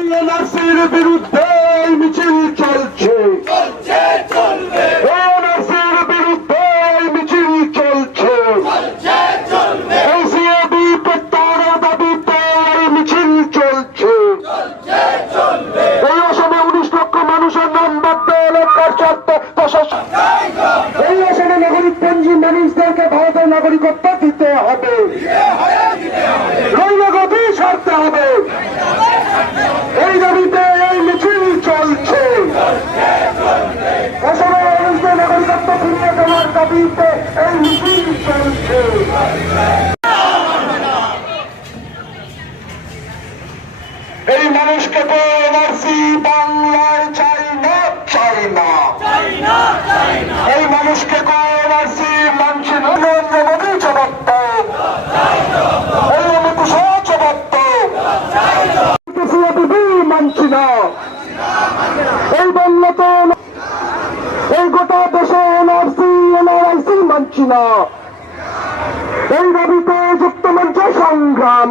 এনআরসির বিরুদ্ধে মিছিল চলছে, এনআরসির বিরুদ্ধে মিছিল চলছে, সিএবি প্রত্যাহারের দাবিতে মিছিল চলছে। এই অসমে 19 লক্ষ মানুষের নাম বাদ দেয় এলাকার স্বার্থে প্রশাসন। এই অসমে নাগরিকপঞ্জী মানুষদেরকে ভারতের নাগরিকত্ব দিতে হবে, নৈরাগতি ছাড়তে হবে। এই দাবিতে এই মিছিল চলছে। অসমের মানুষদের নাগরিকত্ব ফিরিয়ে দেওয়ার দাবিতে এই মিছিল চলছে। এই মানুষকে তো এনআরসি বাংলায় চাই না, চাই না। এই মানুষকে তো এনআরসি মানছে না। নরেন্দ্র মোদী জবাব দাও, এই অমিত শাহ জবাব দাও। মানছি না, এই বললে তো এই গোটা দেশে এনআরসি এনআরআইসি মানছি না। এই দাবিতে যুক্ত মঞ্চ সংগ্রাম,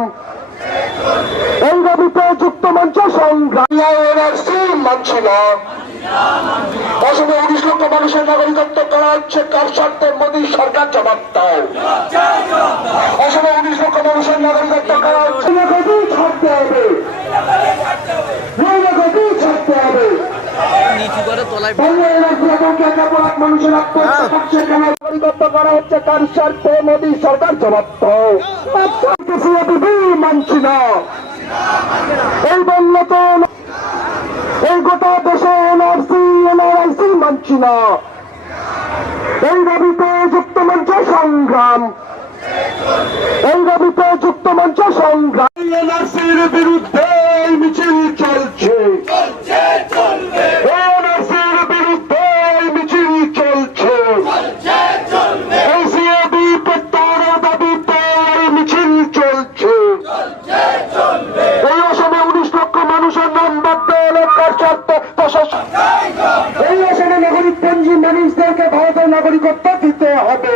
এই দাবিতে যুক্ত মঞ্চ সংগ্রাম। এনআরসি মানছি না। অসমে 19 লক্ষ মানুষের নাগরিকত্ব করা হচ্ছে কার স্বার্থে? মোদী সরকার জবাব দাও। অসমে 19 লক্ষ মানুষের নাগরিকত্ব করা হচ্ছে, ছাড়তে হবে, ছাড়তে হবে। মানুষের নাগরিকত্ব করা হচ্ছে কার স্বার্থে? মোদী সরকার জবাব দাও। মানছি না, এই বললে তো এই গোটা দেশে এনআরসি এনআরআইসি মানছি না। এই দাবিতে যুক্ত মঞ্চ সংগ্রাম, এই দাবিতে যুক্ত মঞ্চ সংগ্রাম। এনআরসির বিরুদ্ধে মিছিল চলছে, এনআরসির বিরুদ্ধে মিছিল চলছে, সিএবি প্রত্যাহারের দাবিতে মিছিল চলছে। এই অসমে 19 লক্ষ মানুষের নাম বাদ দেয় এলাকার স্বার্থে প্রশাসন। এই অসমে নাগরিকপঞ্জী মানুষদেরকে ভারতের নাগরিকত্ব দিতে হবে,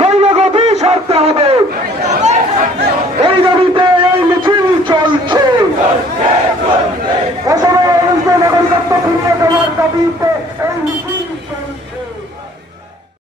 নৈরাগতি ছাড়তে হবে। এই দাবিতে এই মিছিল চলছে। অসমের মানুষদের নাগরিকত্ব ফিরিয়ে দেওয়ার দাবিতে